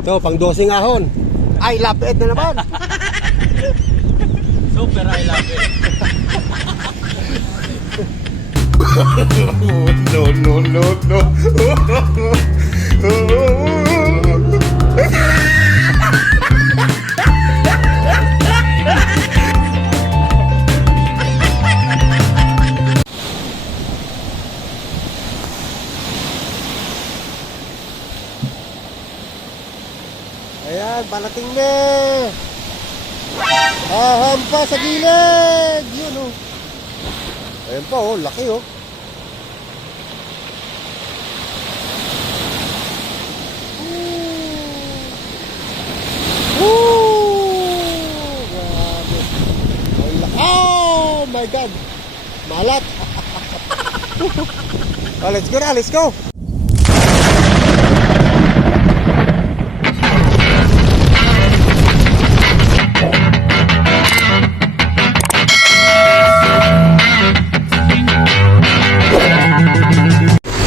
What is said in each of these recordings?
So, pang 12 ahon. I love it na naman. Super I love it. No, no, no, no. Ayan, palating na. Hampa sa gilid. Yun, oh. Ayan pa, oh. Laki, oh. Oh my God! Malat! Oh, let's go na, let's go!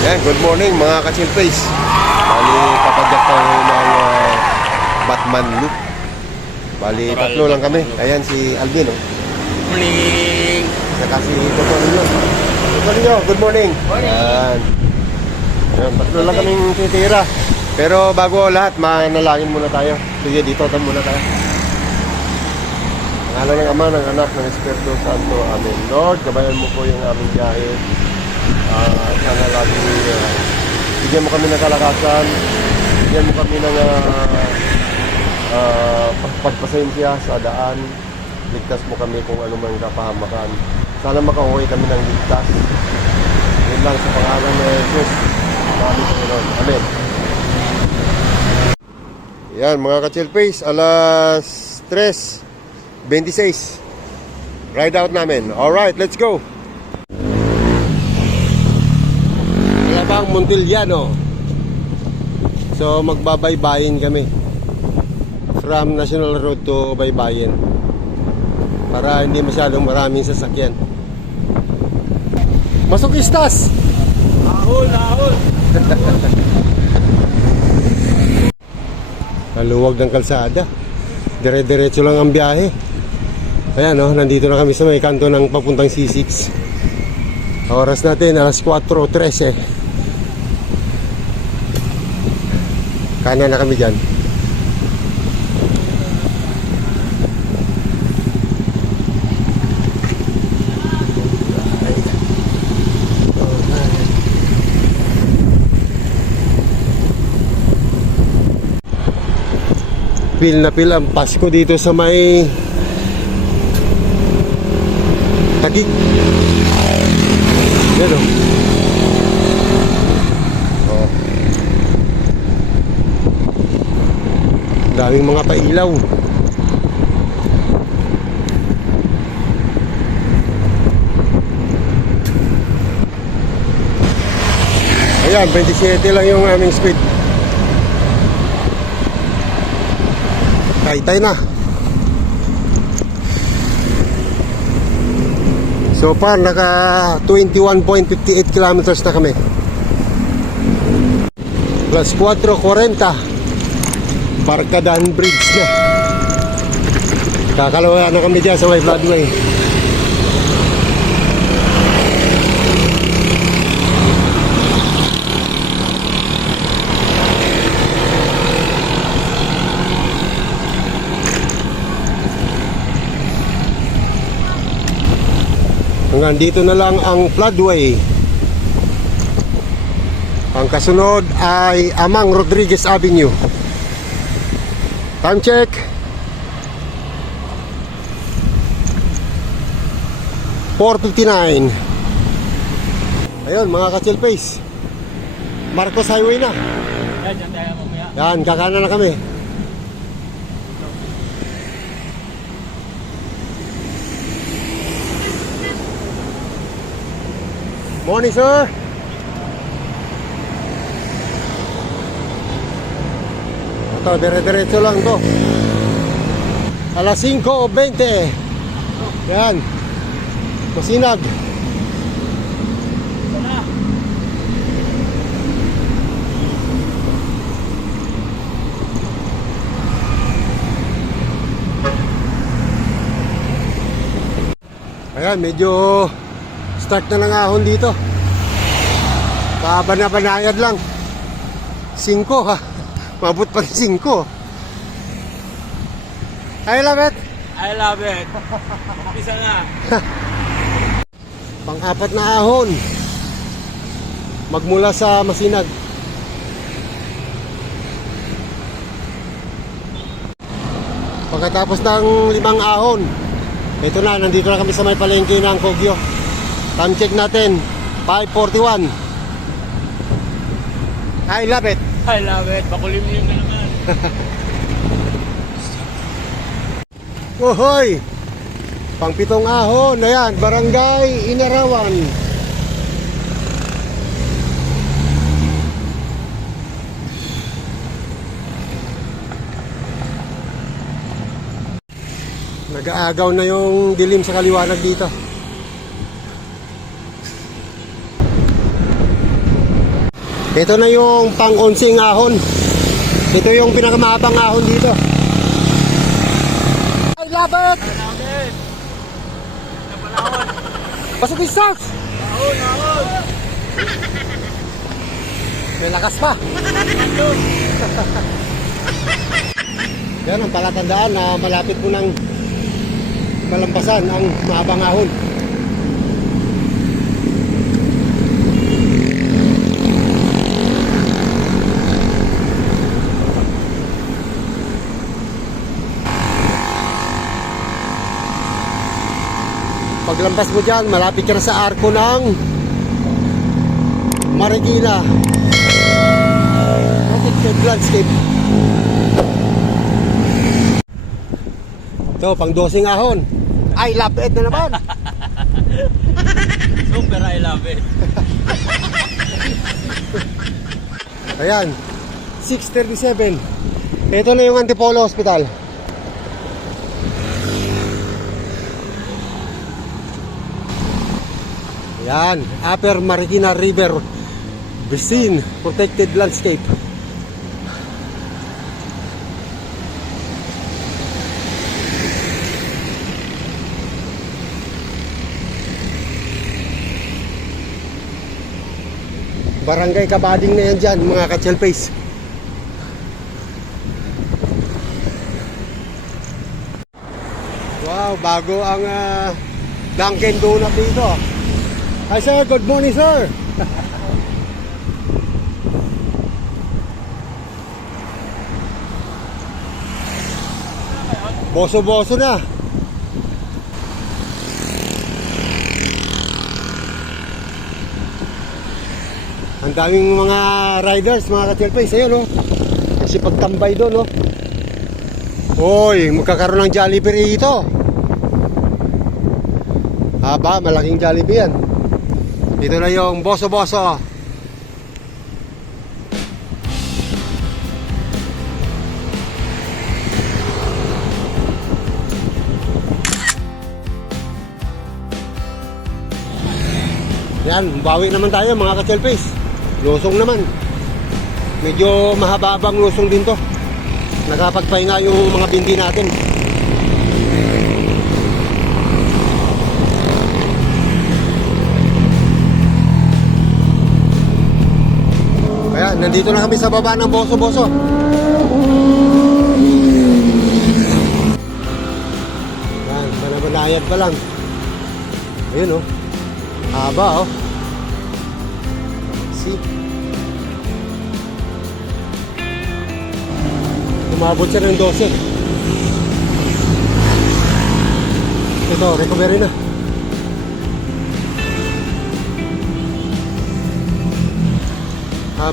Yan, good morning mga ka-chill face. Bali, papadyak tayo ng Batman look. Bali, tatlo lang kami. Ayan si Alvin, oh. Morning. Saka si Dr. Ninyo. Dr. Ninyo, good morning. Ayan. Ayan, tatlo lang kaming titira. Pero bago lahat, manalangin muna tayo. Sige, dito tayo muna tayo. Ang ngalan ng Ama, ng Anak, ng Espiritu Santo. Amen. Lord, gabayan mo po yung aming biyahe. Sana laging bigyan mo kami ng kalakasan. Bigyan mo kami ng pagpasensya sa daan. Ligtas mo kami kung ano mang kapahamakan. Sana makauwi kami ng ligtas. Yun lang sa pangalan ni Jesus. Maraming Panginoon. Amen. Yan mga ka-chill face, alas 3:26. Ride out namin. Alright, let's go. Alabang Montiliano. So magbabaybayin kami from National Road to Baybayin para hindi masyadong maraming sasakyan. Masokistas! Ahon, ahon. Naluwag ng kalsada. Dire-diretso lang ang biyahe. Ayan, oh, nandito na kami sa may kanto ng papuntang C6. Oras natin alas 4:13. Kanan na kami dyan. Feel na feel ang Pasko dito sa may Taguig. Yan, oh. Oh. Daming mga pailaw. Ayan, 27 lang yung aming speed. Tay na. So far naka 21.58 kilometers na kami. Plus 4:40 Barkadahan Bridge na. Kakalawa na kami dyan sa may floodway. Hanggang dito na lang ang floodway. Ang kasunod ay Amang Rodriguez Avenue. Time check. (4:59). Ayun mga ka-chill face, Marcos Highway na. Yan, dyan tayo mamaya. Yan, kakanan na kami. Morning, sir. Ito, dire-diretso lang to. Alas 5:20. Yan. Masinag. Ayan, medyo start na ng ahon dito. Pabanayad lang. 5 ha. Mabot pa rin 5. I love it. I love it. Umpisa na. Pang-apat na ahon. Magmula sa Masinag. Pagkatapos ng 5 ahon, ito na, nandito na kami sa may palengke ng Kogyo. Time check natin, 5:41. I love it. I love it. Pakulimlim na naman. Ohoy! Pang-7 ahon, ayan, Barangay Inarawan. Nag-aagaw na yung dilim sa kaliwanag dito. Ito na yung pang-11 ahon. Ito yung pinakamahabang ahon dito. I love it! I love it. Napanahon. Pasok yung stocks! Ahon, ahon. May lakas pa. Yan ang palatandaan na malapit po ng malampasan ang mahabang ahon. Paglampas mo dyan, malapit ka na sa arko ng Marikina Protected Landscape. Ito, pang-12 ahon. I love it na naman. Super I love it. Ayan, 6:37. Ito na yung Antipolo Hospital. Ayan, Upper Marikina River Basin Protected Landscape. Barangay Kabading na yan dyan, mga ka-chelpace. Wow, bago ang Dunkin Donut dito. Hi sir, good morning sir. Boso-boso na. Ang daming mga riders, mga ka-chelpace. Ayun, no? Kasi pagtambay doon, no? Hoy, magkakaroon ng Jollibee ito. Haba, malaking Jollibee yan. Ito na yung boso-boso. Yan, bawi naman tayo mga ka-chelpace. Lusong naman. Medyo mahaba-habang lusong din to. Nakapagpahinga yung mga binti natin. Ayan, nandito na kami sa baba ng boso-boso. Ayan, manabanayad pa lang. Ayun oh. Haba oh. See? Umabot siya ng 12. Ito, recovery na.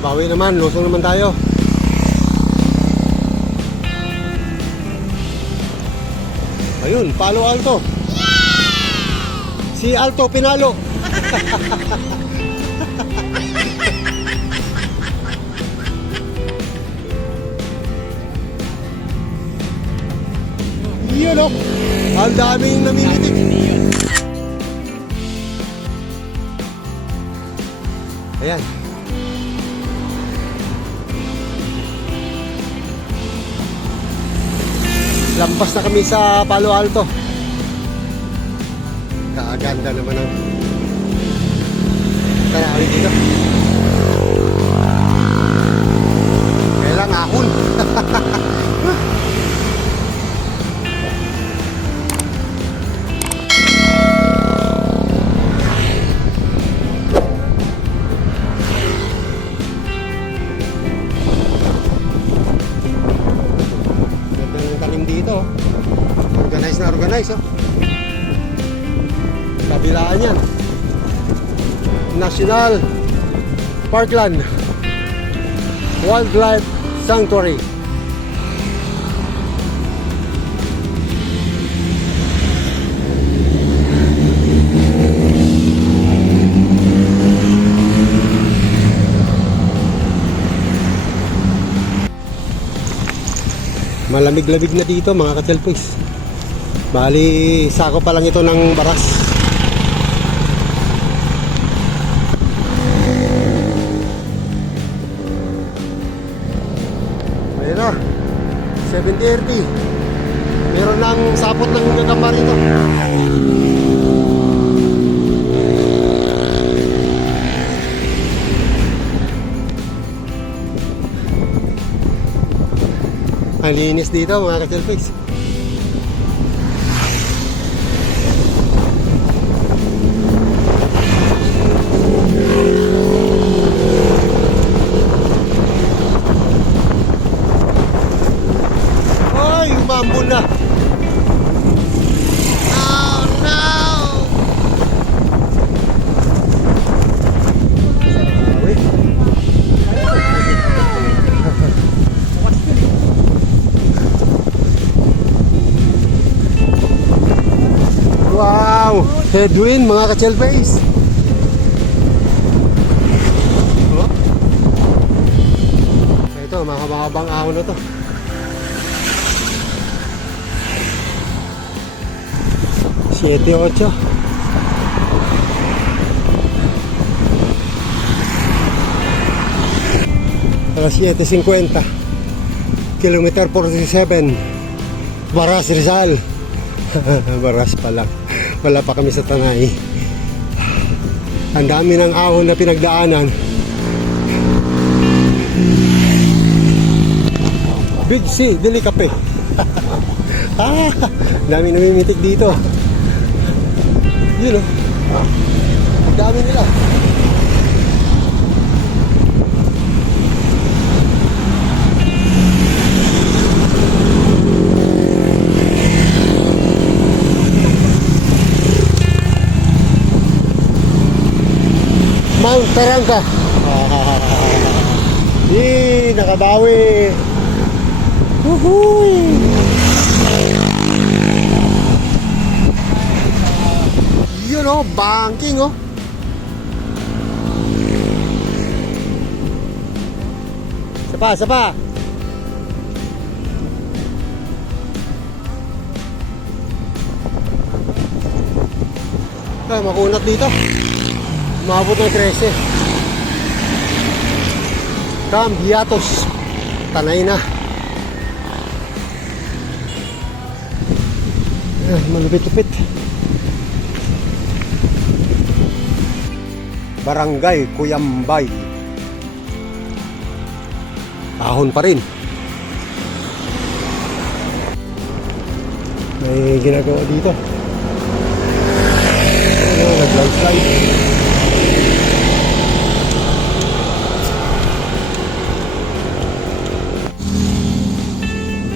Bawi naman, lusong naman tayo. Ayun, Palo Alto. Si Alto pinalo. Yun o. Ang daming namimitik. Ayan. Lampas na kami sa Palo Alto. Kaganda naman ang tanawin dito. Kailang ahon. Ganda ng talim dito. Organize na organize, oh. Kabilaan yan. National Parkland Wildlife Sanctuary. Malamig-lamig na dito mga ka-chelpoys. Bali, sako pa lang ito ng baras. Ayun na, 7:30. Meron ng sapot ng gagambar ito. Ang linis dito mga ka-chelpoys. Umambon na. Oh no! Wow! Headwind mga ka-chelpoys. Oh. Ito, mahabang ahon na to. Siete, 8. Alas 7:50. Kilometer 47. Baras, Rizal. Baras pa lang. Wala pa kami sa Tanay. Ang dami ng ahon na pinagdaanan. Big C, Dili Kape. Dami namimitik dito. Yun o. Ang dami nila. Mount Tarangka. Nakabawi. Woohoo! Yun o, banking o. Sapa. Ay, makunat dito. Umabot ng 13. Cambiatos. Tanay na. Ay, malupit-lupit. Barangay Cuyambay. Ahon pa rin. May ginagawa dito. Nag-landslide.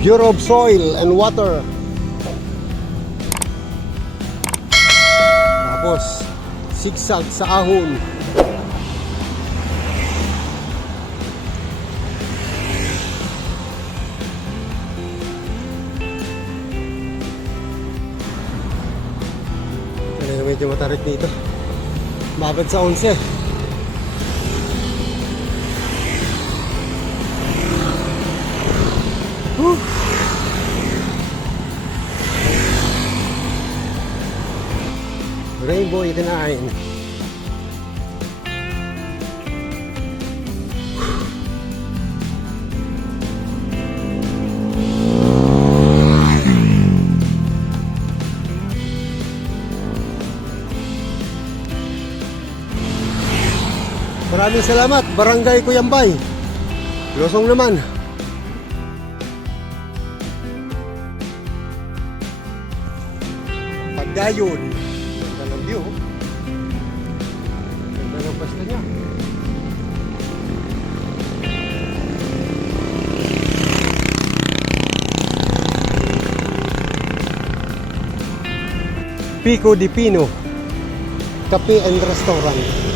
Bureau of Soil and Water. Tapos sigsag sa ahon. Medyo matarik dito. Mabad sa 11. Rainbow 89. Maraming salamat, Barangay Kuyambay. Losong naman. Pagdayon. Ganda ng view. Ganda ng pasta niya. Pico di Pino Cafe and Restaurant.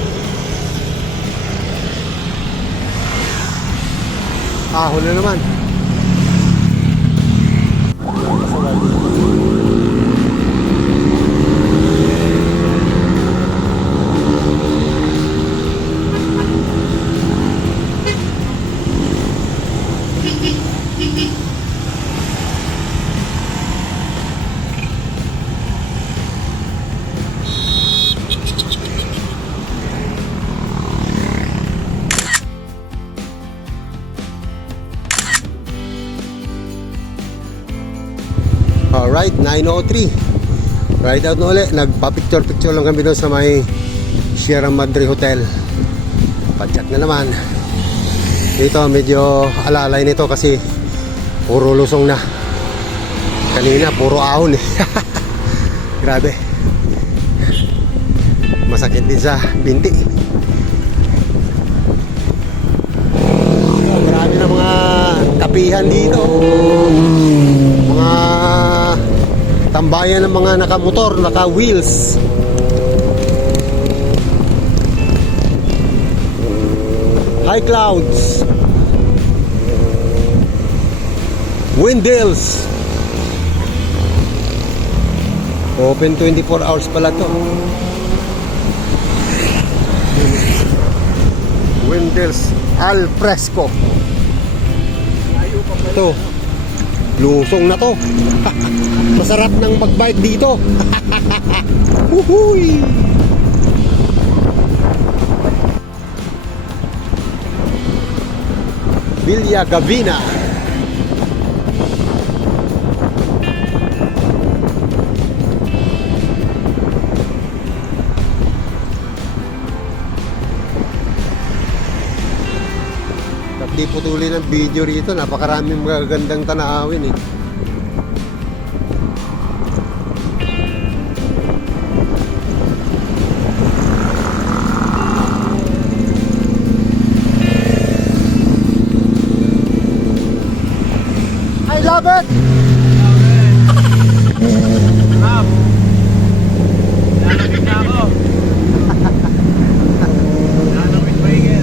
Ahon na naman. Alright, 9:03. Ride out na ulit. Nagpa-picture-picture lang kami doon sa may Sierra Madre Hotel. Padyak na naman. Dito medyo alalay nito kasi puro lusong na. Kanina puro ahon eh. Grabe. Masakit din sa binti. Grabe na mga kapihan dito. Mga tambayan ng mga nakamotor, naka-wheels. High clouds. Windmills. Open 24 hours pala to. Windmills al fresco. Ito. Lusong na to. Masarap ng magbike dito. Uhuy! Villa Gavina. Di putuli ng video rito, napakaraming magagandang tanawin eh. I love it! Ma'am, lalapit na ako. Lalapit ba igen?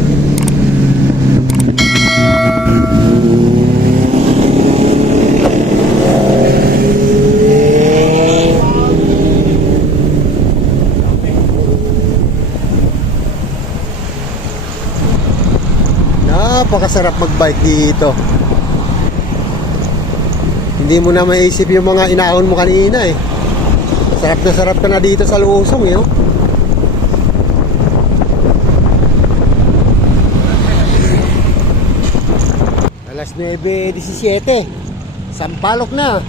Napakasarap magbike dito. Hindi mo na maisip yung mga inaon mo kanina eh. Sarap na sarap ka na dito sa Lusong eh. Oh. Alas 9:17. Sampalok na.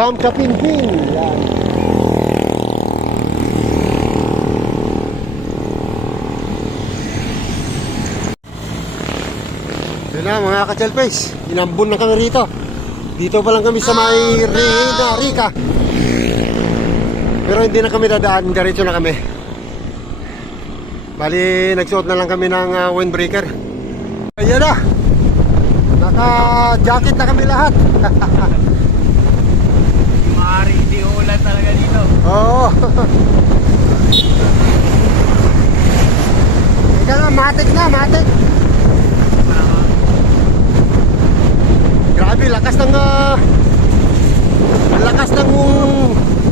Kam Kapinpin. Yan. Yan na mga ka-chelpace. Inambon na kami rito. Dito pa lang kami sa may Rica. Pero hindi na kami dadaan. Diretso na kami. Bali, nagsuot na lang kami ng windbreaker. Ayan na. Naka-jacket na kami lahat. Maaari hindi ulan talaga dito. Oo. Ika na, matik na, matik. Grabe, lakas ng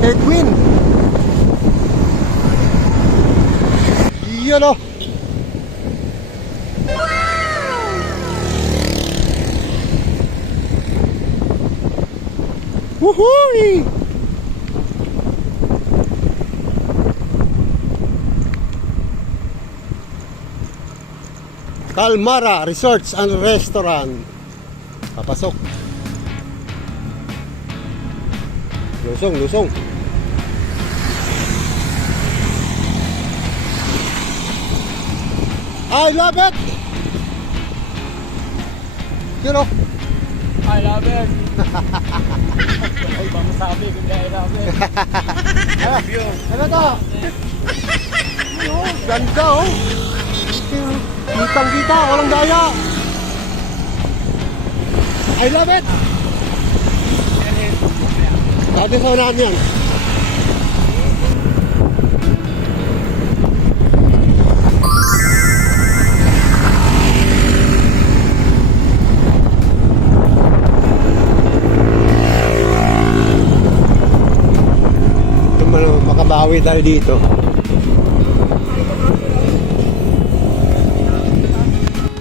headwind. Iyan o. Woohoo! Calmara Resorts and Restaurant. Papasok. Lusong, lusong. I love it! You know, I love it. Ay, bang masabi kundi I love it. ano to? Oh, ganda oh. Kitang kita, walang daya. I love it! Dati sa unahan yan. Makabawi tayo dito.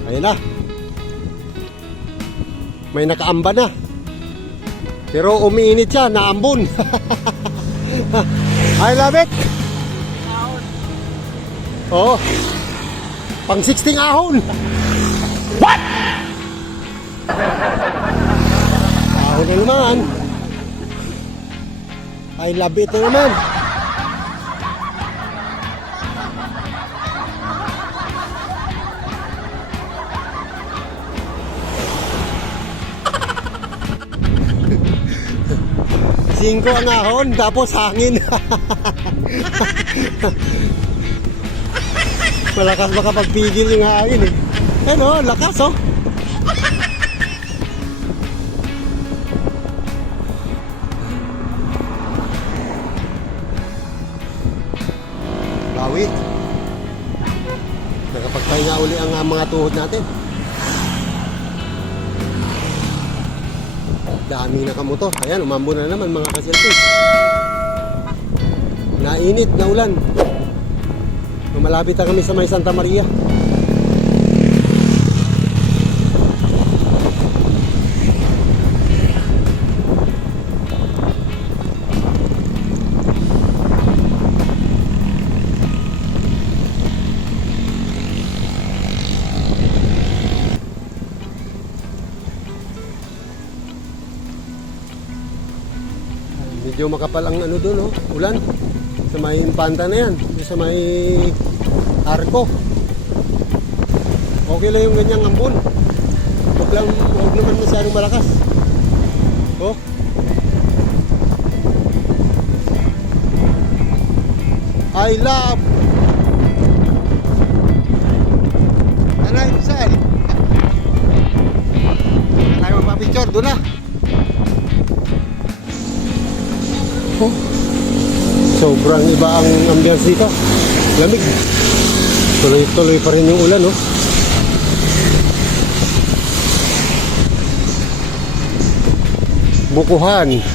Ayun na. May nakaamba na. Pero umiinit siya, naambon. I love it. Oh. Pang 16 ahon. What? Ahon na naman. I love it na naman. Singko ang ahon, tapos hangin. Malakas makapagpigil yung hangin eh. Ano, lakas oh. Bawi. Nakapagpahinga uli ang mga tuhod natin. Dami na kamotor. Ayan, umambo na naman mga kasilpi. Nainit na ulan. Malapit na kami sa may Santa Maria. Medyo makapal ang ano doon, oh, ulan. Sa may panta na yan, sa may arko. Okay lang yung ganyang ambon. Huwag naman masyadong malakas. Oh. I love. Anay, saan? Tayo magpa-picture, doon na. Oh. Sobrang iba ang ambiance dito. Lamig. Tuloy-tuloy pa rin yung ulan, no? Bukuhan.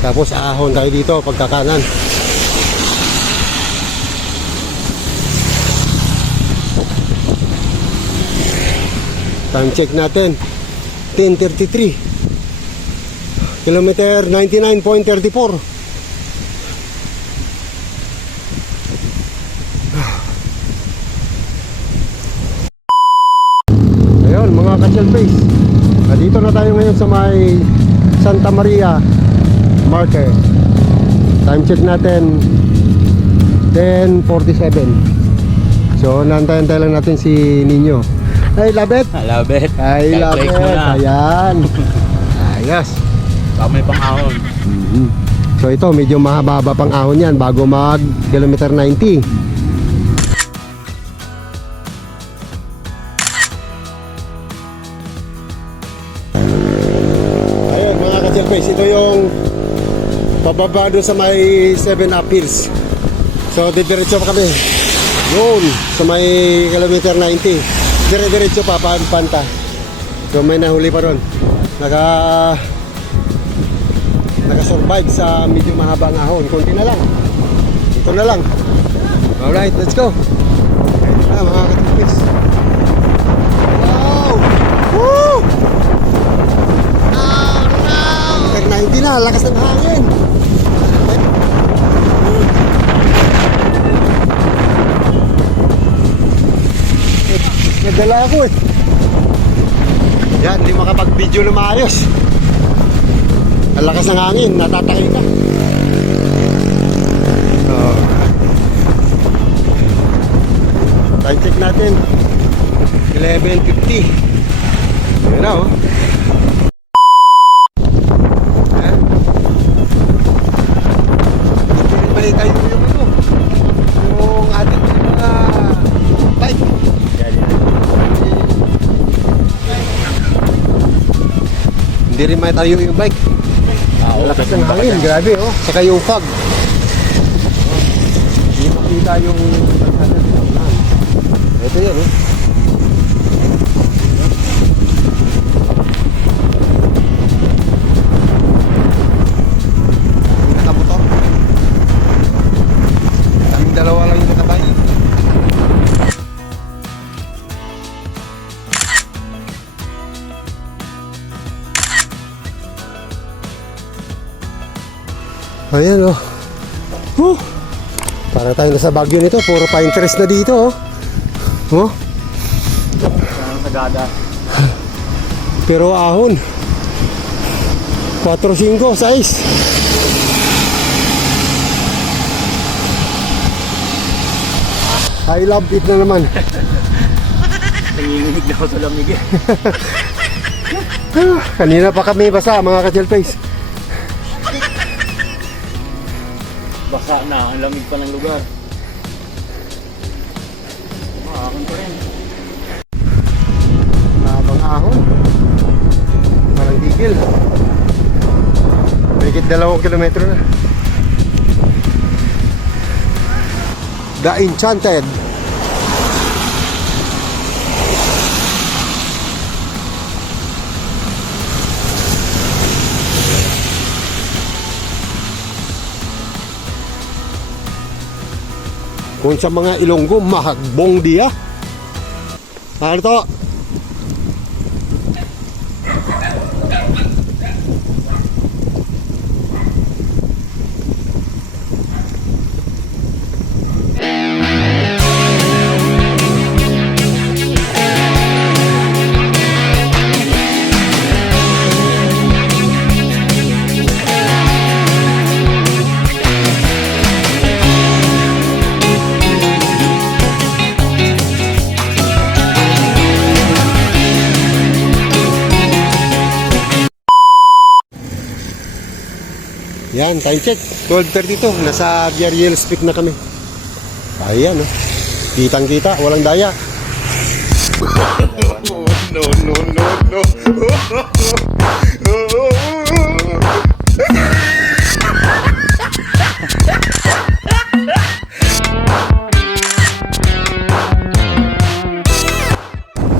Tapos ahon tayo dito pagkakanan. Time check natin. 10:33. Kilometer 99.34. Ayun mga ka-shell face. Dito na tayo ngayon sa may Santa Maria Market. Time check natin 10:47. So nantayan-tayan lang natin si Ninyo. I love it. I love it. I love it. Ayan. Ayos. Baka may pang-ahon. So ito medyo mahaba pang ahon yan bago mag kilometer 90. Ayun mga ka-chelface, ito yung pababa doon sa may 7 Up Hills. So diretso pa kami yun sa may kilometer 90. Diretso pa panta. So may nahuli pa doon. Naka-survive sa medyo mahabang ahon. Konti na lang. Ito na lang. Alright, let's go. Mga katupis. Wow! Woo! Oh no! 90 na, lakas ng hangin. dala ako eh. Yan, hindi makapag-video na maayos. Ang lakas ng hangin, natatakay ka. Time check natin 11:50. Ayan na oh. Ayan. Hindi rin tayo yung ano, yung ating mga bike. Hindi rin tayo yung bike. Lakas ng hangin, grabe oh. Saka yung fog. Hindi makita yung ito yan eh. Ang nakamotor. Kaming dalawa lang yung nakabay. Ayan oh. Para tayo nasa Baguio nito. Puro pine trees na dito oh. Oh? Ang sagada. Pero ahon 4, 5, 6. I love it na naman. Nanginginig na ako sa lamig eh. Kanina pa kami basa mga ka-Chelpace. Basa na, ang lamig pa ng lugar. Maakon pa rin. Habang ahon. Parang tigil. Mahigit 2 kilometro na. The Enchanted. Kung sa mga Ilonggo, mahagbong dia. Ano to? Yan, time check. 12:32. Nasa Guerrero Street na kami. Ayan, oh. Kitang-kita. Walang daya. No, no, no, no.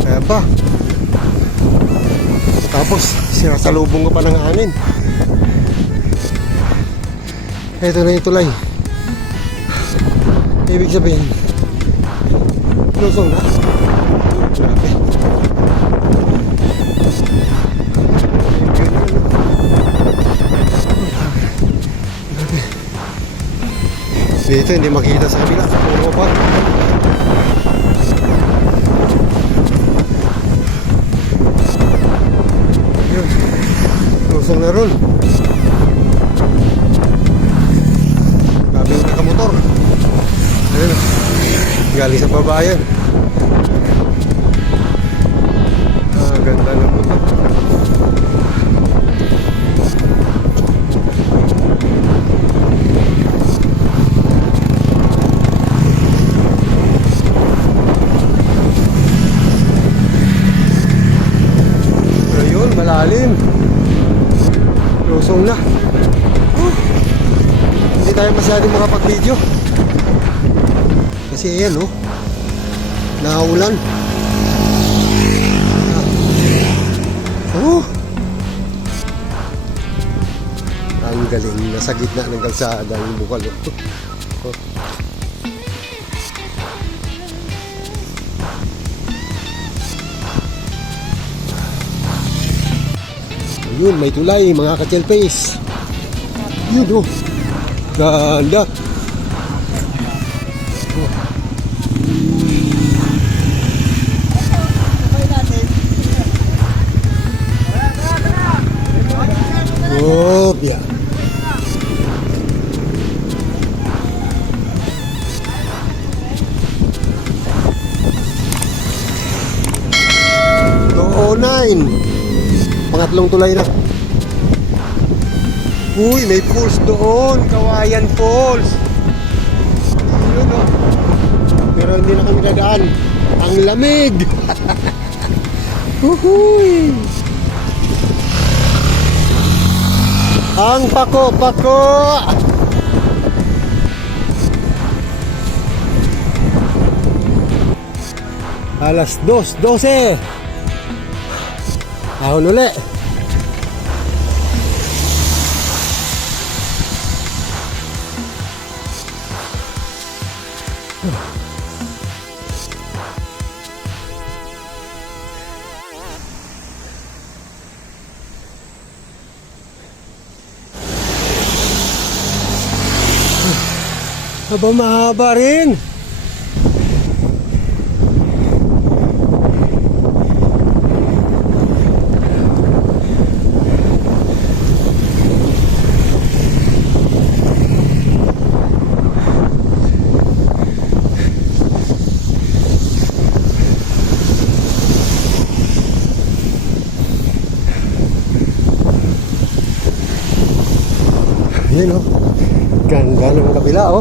Ayan pa. Tapos, sinasalubong ko pa ng hangin. Ito na yung tulay. Ibig sabihin, lusong na. Grabe. Dito hindi makita sa kabila. Puro pa. Yun. Lusong na ron. Yung nakamotor. Ayun. Galing sa babayan. Ganda ng motor. Ayun, malalim. Lusong na. Hindi tayo masyadong makapag-video kasi ayan oh, naulan. Oh, ang galing. Nasa gitna ng kalsada yung bukal oh. Ayun, may tulay mga ka-Chelpace. Yun oh, ganda. tatlong tulay na. Uy, may falls doon. Kawayan Falls. Yun o. Pero hindi na kami dadaan. Ang lamig. Uhuy. Ang pako-pako. Alas 2:12. Ahon uli. Aba, mahaba rin. Yun o. Ganda ng kabila o.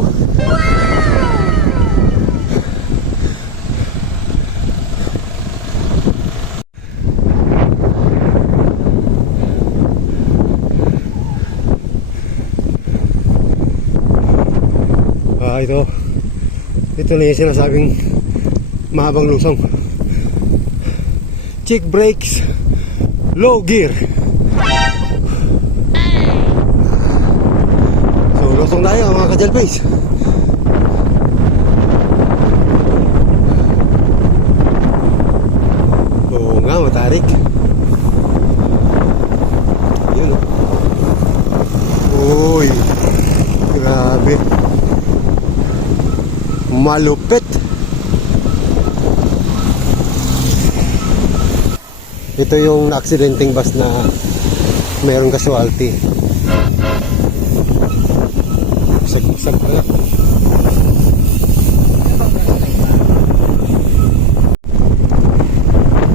Ito na yung sinasabing mahabang lusong. Check brakes, low gear. So lusong tayo mga ka-Jalpays. Oo nga, matarik. Yun o. Uy, grabe. Malupit. Ito yung aksidenteng bus na mayroong casualty. Isag pala.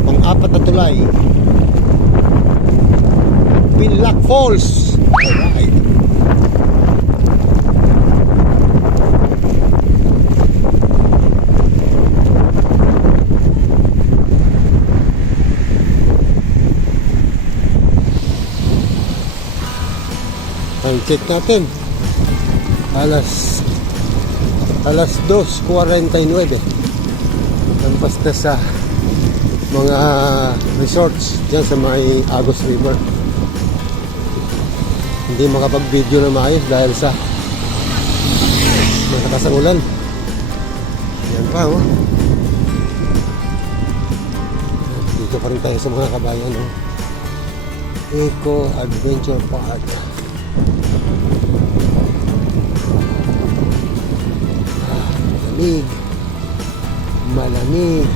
Pang-apat na tulay, Pinlac Falls. Alright. Time check natin. Alas 2:49. Lampas na sa mga resorts dyan sa may Agos River. Hindi makapag-video na maayos dahil sa malakas ang ulan. Yan pa oh. Dito pa rin tayo sa mga kabayan oh. Eco Adventure Park. Malamig.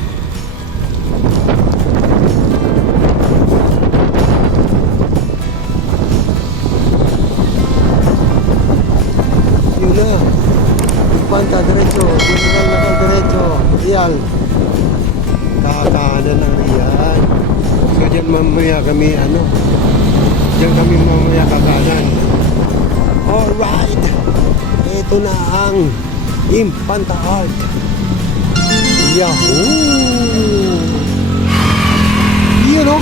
Yun na. Impanta diretso. General na diretso. Real. Kakanan ng Real. So dyan mamaya kami dyan kami mamaya kakanan. Alright. Ito na ang Impanta Arc. Yahoo! Yun o.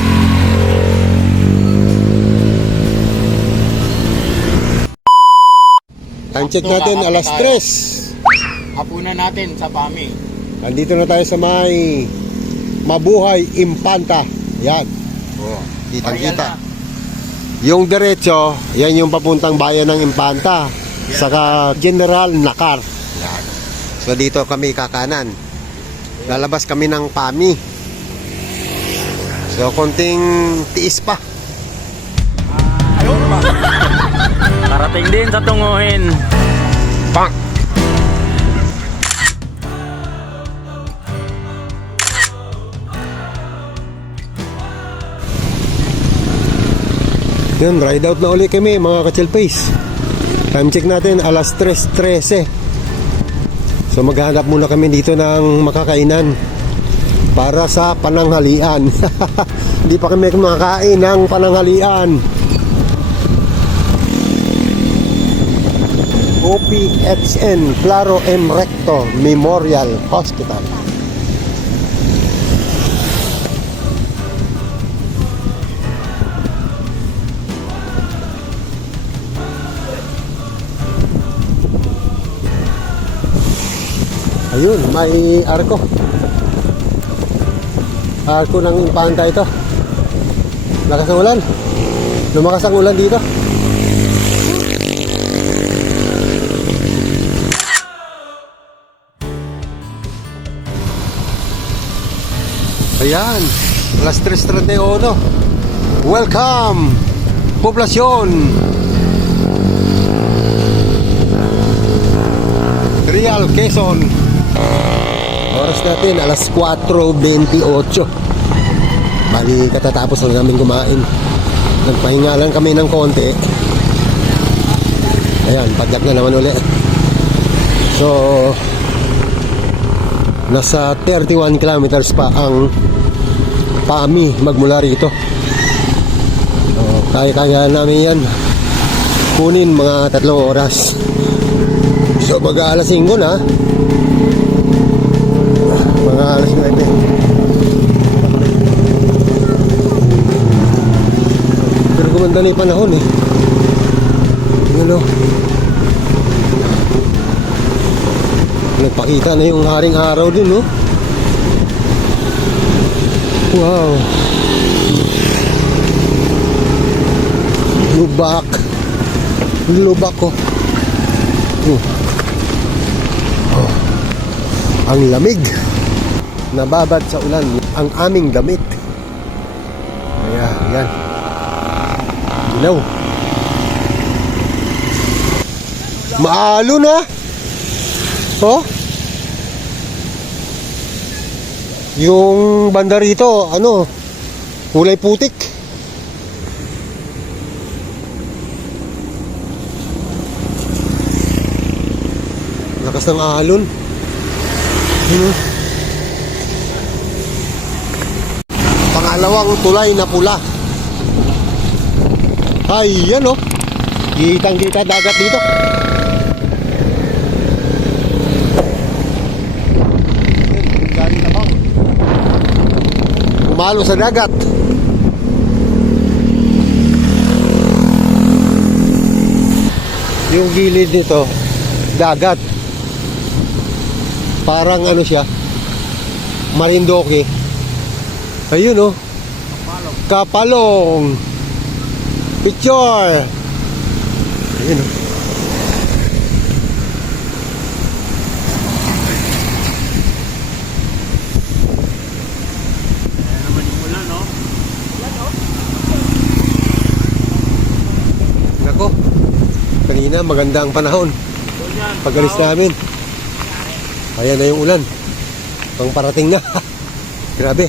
Time check natin, alas 3. Hapunan natin sa PAMI. Nandito na tayo sa may Mabuhay Impanta. Yan. Oh, kitang-kita. Yung diretso, yan yung papuntang bayan ng Impanta. Saka General Nakar. Yan. So dito kami kakanan. Lalabas kami ng PAMI. So konting tiis pa. Karating din sa tunguhin. Bang! Yun, ride out na uli kami mga ka-Jalpays. Time check natin, alas 3:13. So maghanap muna kami dito ng makakainan. para sa pananghalian. Hindi pa kami kumakain ng pananghalian. OPHN Claro M. Recto Memorial Hospital. Ayun, may arko. Arko ng impanta ito. Lakas ng ulan. Lumakas ang ulan dito. Ayan, alas 3:31. Welcome, poblasyon. Real Quezon. Oras natin, alas 4:28. Bali, katatapos lang namin kumain. Nagpahinga lang kami ng konti. Ayan, padyak na naman ulit. So, nasa 31 kilometers pa ang PAMI magmula rito. Kaya namin yan kunin mga 3 oras. So mag-aalas 5 na. Mga alas 9. Pero gumanda na yung panahon eh. Ano? Nagpakita na yung haring araw din, no? Wow. Lubak. Lubak ko. Oh. Ang lamig. Nababad sa ulan ang aming damit. Ayan, yan. Ilaw. Maalo na. Oh? Yung banda rito, ano, kulay putik. Lakas ng alon. Pangalawang tulay na pula. Ay, yan oh. Kitang-kita dagat dito. Umalo sa dagat. Yung gilid nito, dagat. Parang ano siya, Marindoque. Ayun oh. Kapalong. Picture. Ayun oh. Nako. Kanina maganda ang panahon. Pag-alis namin. Ayan na yung ulan. Pang parating na. Grabe.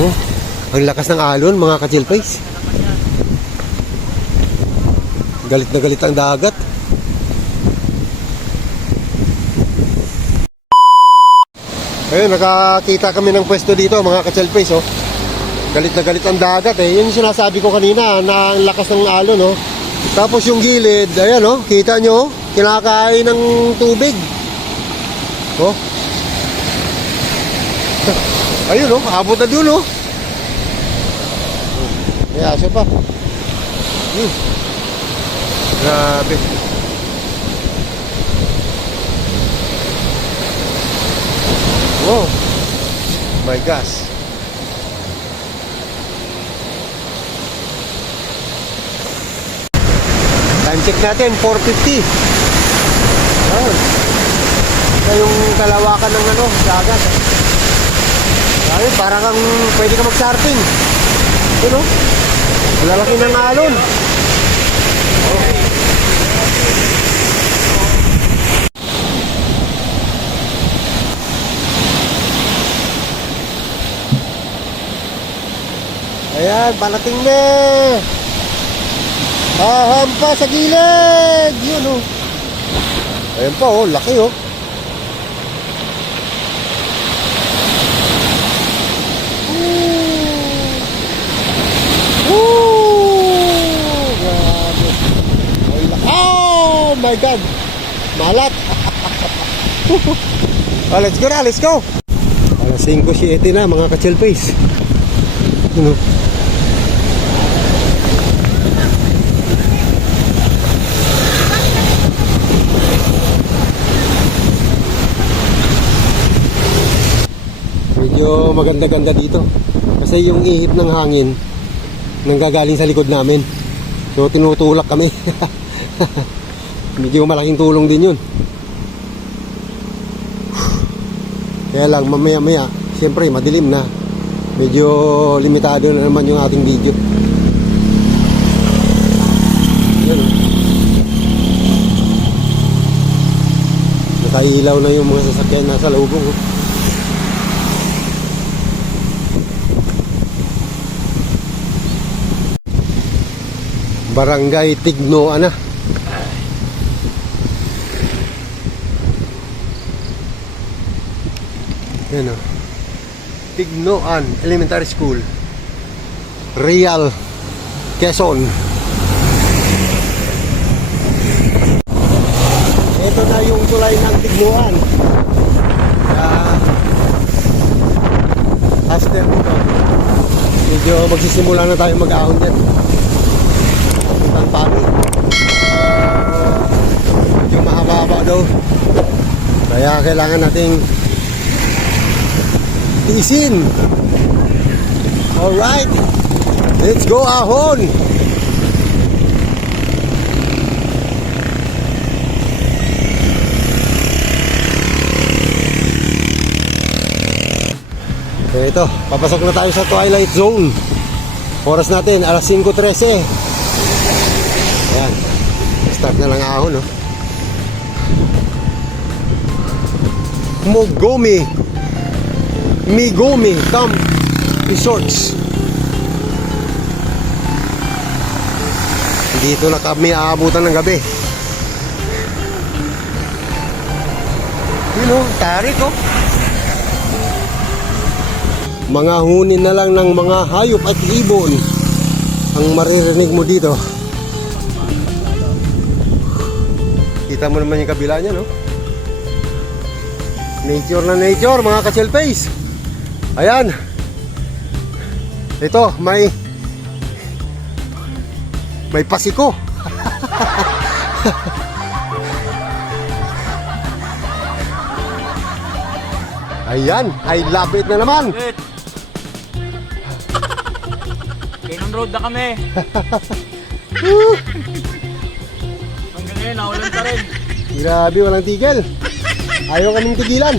Oh, ang lakas ng alon, mga ka-chill face. Galit na galit ang dagat. Ayun, nakakita kami ng pwesto dito, mga ka-chill face, oh. Galit na galit ang dagat, eh. Yun yung sinasabi ko kanina, na ang lakas ng alon, oh. Tapos yung gilid, ayan, oh. Kita nyo, kinakain ng tubig. Oh. Ayun oh, abot na dun oh. May aso pa. Grabe. Wow. My gosh. Time check natin, 4:50. Oh. Ito yung kalawakan ng ano, dagat. Ay, parang kang pwede ka mag-surfing. Ito no? Malalaki ng alon. Okay. Ayan, palating na. Hampa sa gilid. Yun oh. Ayan pa oh, laki oh. my God. Malat. Let's go na, let's go. Alas 5:07 na mga ka-chill face. Ano? Medyo maganda-ganda dito. Kasi yung ihip ng hangin nanggagaling sa likod namin. So tinutulak kami. Medyo malaking tulong din yun. Kaya lang mamaya-maya, siyempre madilim na. Medyo limitado na naman yung ating video. Yan. Nakailaw na yung mga sasakyan nasa lubong. Barangay Tignoan na. Yan o. Tignoan Elementary School, Real, Quezon. Ito na yung tulay ng Tignoan. After dito, medyo magsisimula na tayo mag-ahon dyan. Papuntang Pami. Medyo mahaba daw. Kaya kailangan nating tiisin. Alright, let's go ahon. Ito, papasok na tayo sa Twilight Zone. Oras natin, alas 5:13. Ayan, start na lang ahon, no? Migumi Camp Resorts. Dito na kami aabutan ng gabi. Yun o, tarik o. Mga hunin na lang ng mga hayop at ibon ang maririnig mo dito. Kita mo naman yung kabila niya, no? Nature na nature, mga ka-chill face. Ayan. Ito, may pasiko. Ayan, I love it na naman. Cannon Road na kami. Hanggang ngayon, naulan pa rin. Grabe, walang tigil. Ayaw kaming tigilan.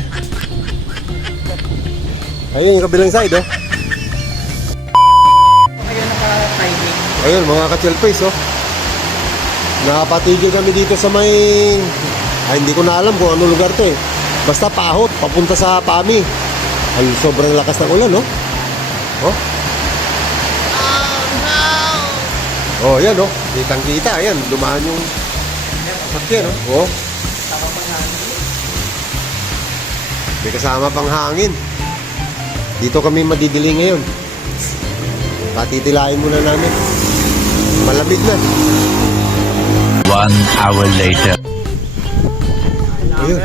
Ayun yung kabilang side, oh. Ayun, naka-timing. Ayun, mga ka-chill face, oh. Nakapatigil kami dito sa may... hindi ko na alam kung ano lugar to, eh. Basta Pahot, papunta sa Pami. Ay, sobrang lakas ng ulan, no? Oh. Oh, yan, oh. Kitang-kita, ayan. Dumaan yung... sakyan, oh. Oh. May kasama pang hangin. Dito kami madidili ngayon. Patitilain muna namin. Malamig na. 1 hour later. Ayun.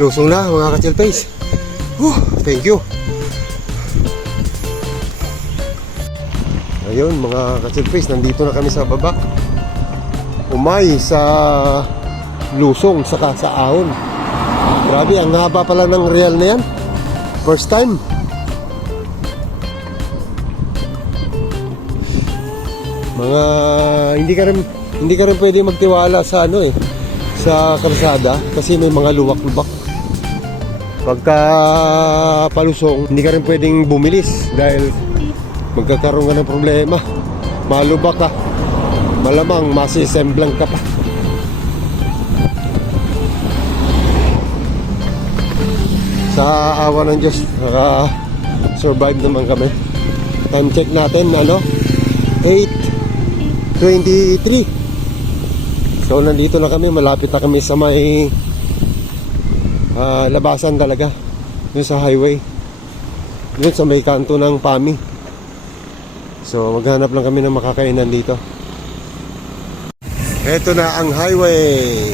Lusong na mga ka-chill face. Thank you. Ayun mga ka-chill face, nandito na kami sa baba. Umay sa lusong saka sa ahon. Grabe, ang haba pala ng real na yan. First time. Mga hindi ka rin pwede magtiwala sa sa kalsada kasi may mga luwak-lubak. Pagka palusong, hindi ka rin pwedeng bumilis dahil magkakaroon ka ng problema. Malubak ka. Malamang masisemblang ka pa. Sa awa ng Diyos, naka-survive naman kami. Time check natin, 8:23. So nandito na kami, malapit na kami sa may labasan talaga, dun sa highway, dun sa may kanto ng Pami. So maghanap lang kami ng makakainan dito. Ito na ang highway.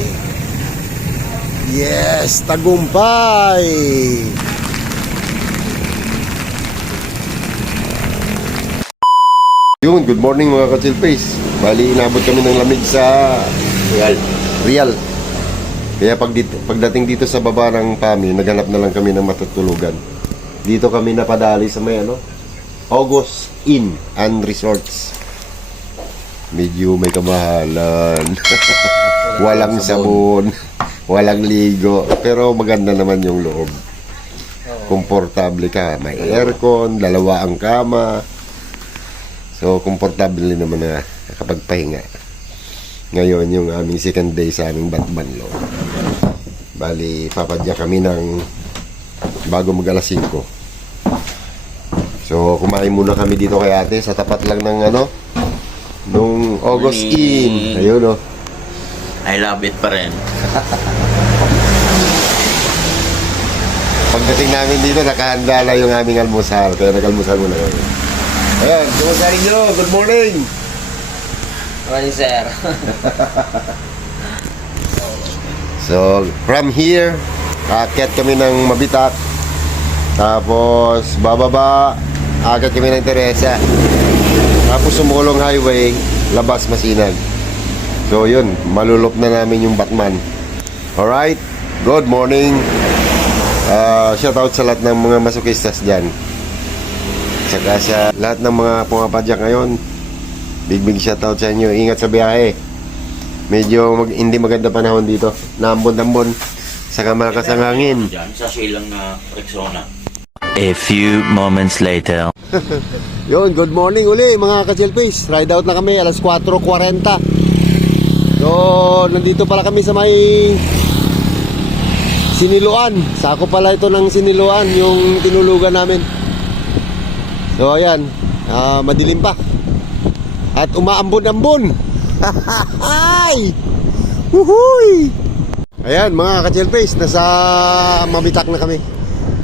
Yes, tagumpay. Yun, good morning mga ka-chillface. Bali, inabot kami ng lamig sa Real. Kaya pagdating dito sa baba ng PAMI, naghanap na lang kami ng matutulugan. Dito kami napadali sa may August Inn and Resorts. Medyo may kamahalan. Walang sabon, walang ligo, pero maganda naman yung loob. Komportable ka, may aircon, dalawa ang kama. So, komportable naman na nakapagpahinga. Ngayon, yung aming second day sa aming Batbanlo. Bali, papadya kami ng bago mag alas 5. So, kumain muna kami dito kay ate sa tapat lang ng nung August Inn. Ayun, I love it pa rin. Pagdating namin dito, nakahanda na yung aming almusal. Kaya nag-almusal muna kami. Ayan, kumusta rin nyo? Good morning! Morning, sir. So, from here, aakyat kami ng Mabitak. Tapos, bababa, aakyat kami ng Teresa. Tapos, sumulong highway, labas Masinag. So, yun, malulop na namin yung Batman. Alright, good morning. Shoutout sa lahat ng mga masokistas dyan. Saka sa lahat ng mga pumapadyak ngayon, big shoutout sa inyo. Ingat sa biyahe. Medyo hindi maganda panahon dito. Naambon-ambon. Saka malakas ang hangin. Diyan, sa silang na Rexona. A few moments later. Yun, good morning uli mga ka-chillface. Ride out na kami, alas 4:40. So, nandito pala kami sa may Siniluan. Sako pala ito ng Siniluan, yung tinulugan namin. So, ayan. Madilim pa. At umaambon-ambon. Ay! Wuhuy! Ayan, mga ka-chillface, nasa Mabitak na kami.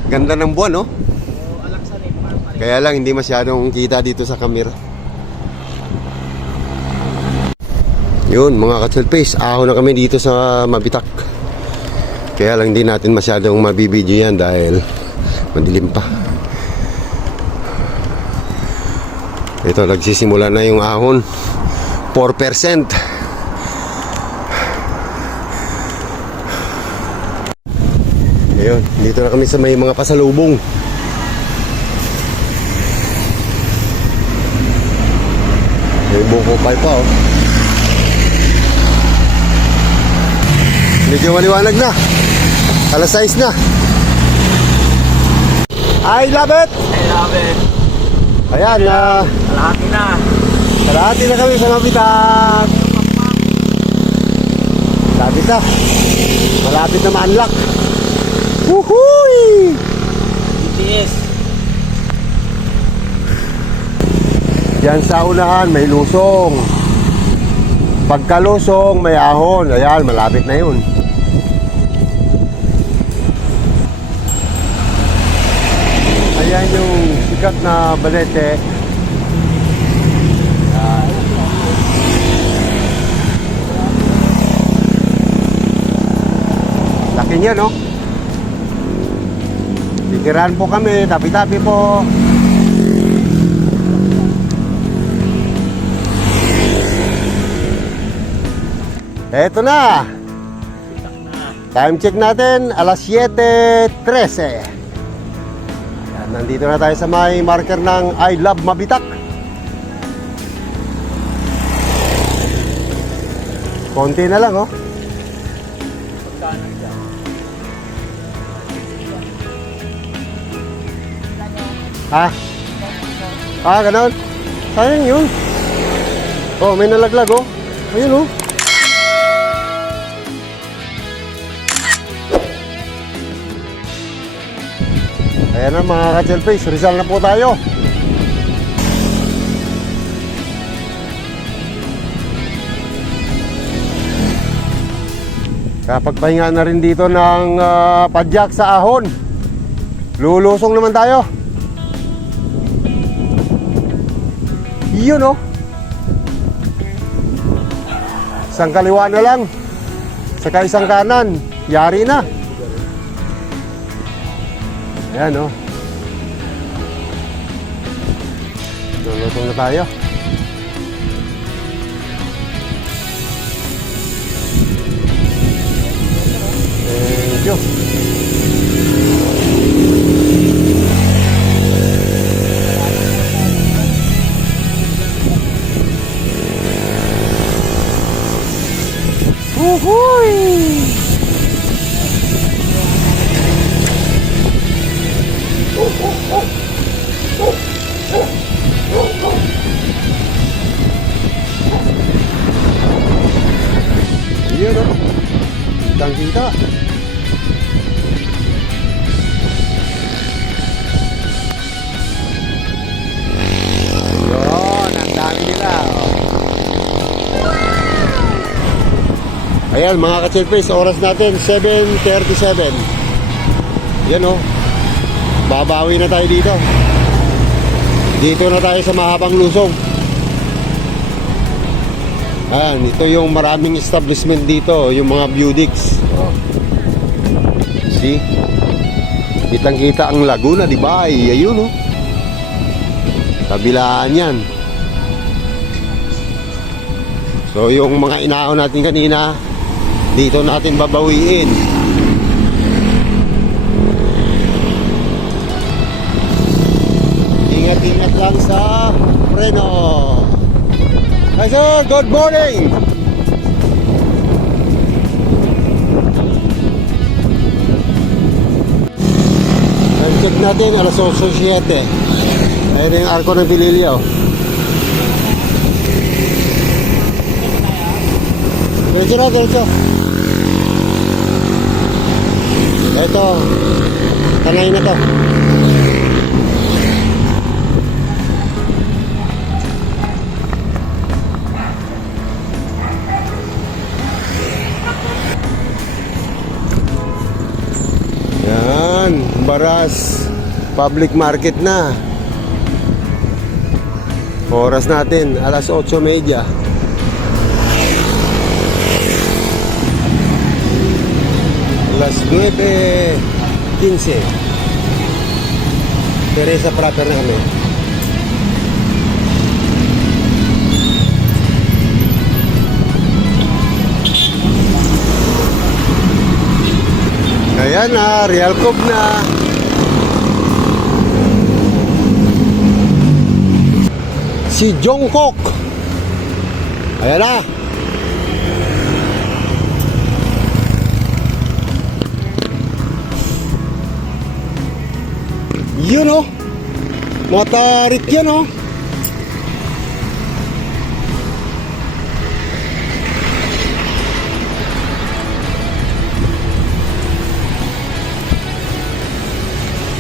Ganda ng buwan, no? Kaya lang, hindi masyadong kita dito sa camera. Yun, mga ka-chillface, ahon na kami dito sa Mabitak. Kaya lang, hindi natin masyadong mabibidyo yan dahil madilim pa. Ito, nagsisimula na yung ahon. 4%. Ayun, dito na kami sa may mga pasalubong. May buko pa pa, oh. Medyo maliwanag na. Alas 6 na. I love it! I love it. Ayan, Kalahati na. kalahati na kami sa Mabitak. Malapit na. Malapit na ma-unlock. Woohooy! BTS. Yan sa unahan, may lusong. Pagkalusong, may ahon. Ayan, malapit na yun. Ayan yung sikat na Balete. Laki niya, no? Pikiran po kami, tabi-tabi po. Eto na. Time check natin, alas 7:13. Ayan, nandito na tayo sa may marker ng I Love Mabitak. Konti na lang, oh. Ganon. Sayang yun. Oh, may nalaglag, oh. Ayun, oh. Ayan na mga ka-chillface, Rizal na po tayo. Kapagpahinga na rin dito ng padyak sa ahon. Lulusong naman tayo. Yun, oh. Isang kaliwa na lang. Saka isang kanan. Yari na. Ayan, oh. Lulutong na tayo. Thank you. Uhuy! Iya no? Kitang-kita. Yun, ang dami nila. Ayan mga ka-checkface, oras natin 7:37. Yan o. Babawi na tayo dito. Dito na tayo sa mahabang lusong. Ayan, ito yung maraming establishment dito, yung mga Budics. See? Kitang-kita ang Laguna, di ba? Ay, ayun o. Kabilaan yan. So yung mga inaon natin kanina, dito natin babawiin. Ingat-ingat lang sa preno. Hi sir, good morning. Time check natin, alas 8:07. Ayun yung arko ng Pililio. Diretso na, diretso. Ito, tanay na to. Yan, Baras Public Market na. Oras natin, alas 8:30. Alas 9:15. Teresa Prater na kami. Ayan na, Real Cup na. Si Jungkook. Ayan na. Yun o. Matarik yan o.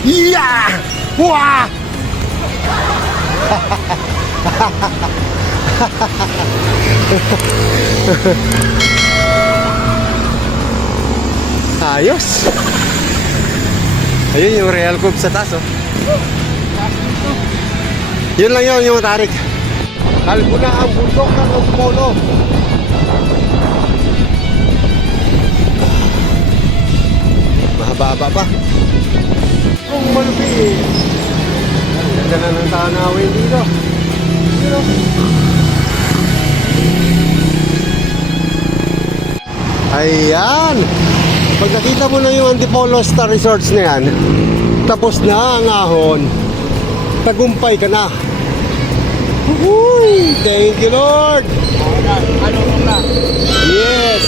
Yeah! Wah! Ayos. Ayun yung Real Cup sa taas oh. Yun lang yun yung tarik. Kalbo na ang bundok ng Antipolo. Mahaba pa. Kung malupit. Ang ganda na ng tanawin dito. Dito. Ayan. Pag nakita mo na yung Antipolo Star Resorts na yan, tapos na ang ahon. Tagumpay ka na. Uy, thank you Lord. Ano na? Yes.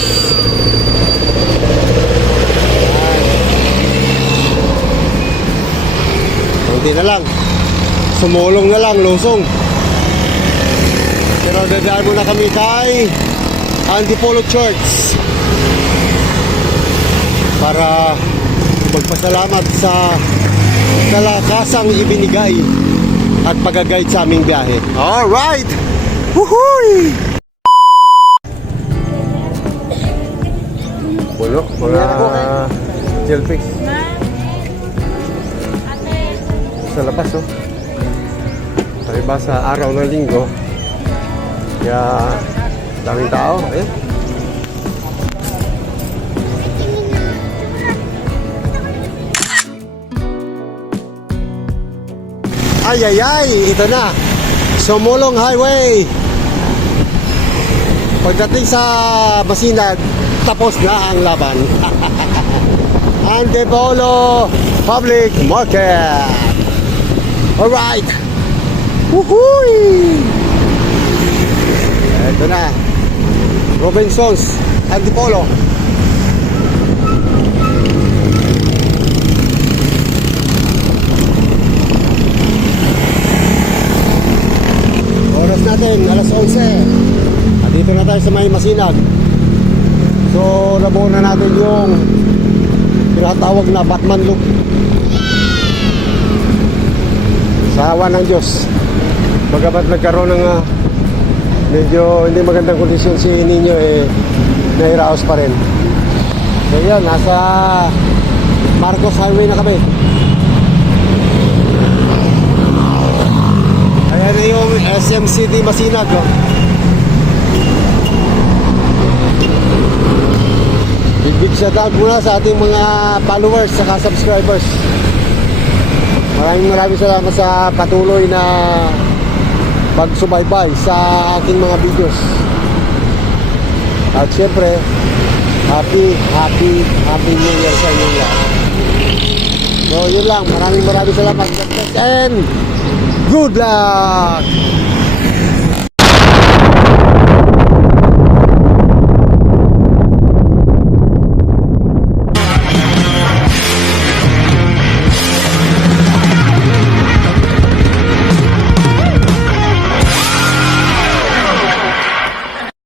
Kunti na lang. Sumulong na lang, lusong. Pero dadaan muna kami kay Antipolo Church para magpasalamat sa kalakasang ibinigay at pag-guide sa aming biyahe. Alright! Woohoo! Puno, mga jellyfish. Sa labas, oh. Sa iba sa araw ng linggo. Kaya, daming tao. Ayan. Ayayay, ito na. Sumulong Highway. Pagdating sa Masinag, tapos na ang laban. Antipolo Public Market. Alright. Woohoo! Ito na. Robinsons, Antipolo. Oras natin, alas 11. At dito na tayo sa may Masinag. So, nabuo na natin yung tinatawag na Batman loop. Sa awa ng Diyos. Bagamat nagkaroon ng medyo hindi magandang kondisyon si Nino, nairaos pa rin. So yan, nasa Marcos Highway na kami. Ayan na yung SM City Masinag. Oh. Big shoutout muna sa ating mga followers saka subscribers. Maraming salamat sa patuloy na pagsubaybay sa aking mga videos. At syempre, happy New Year sa inyo lahat. So yun lang, maraming salamat. God bless and good luck!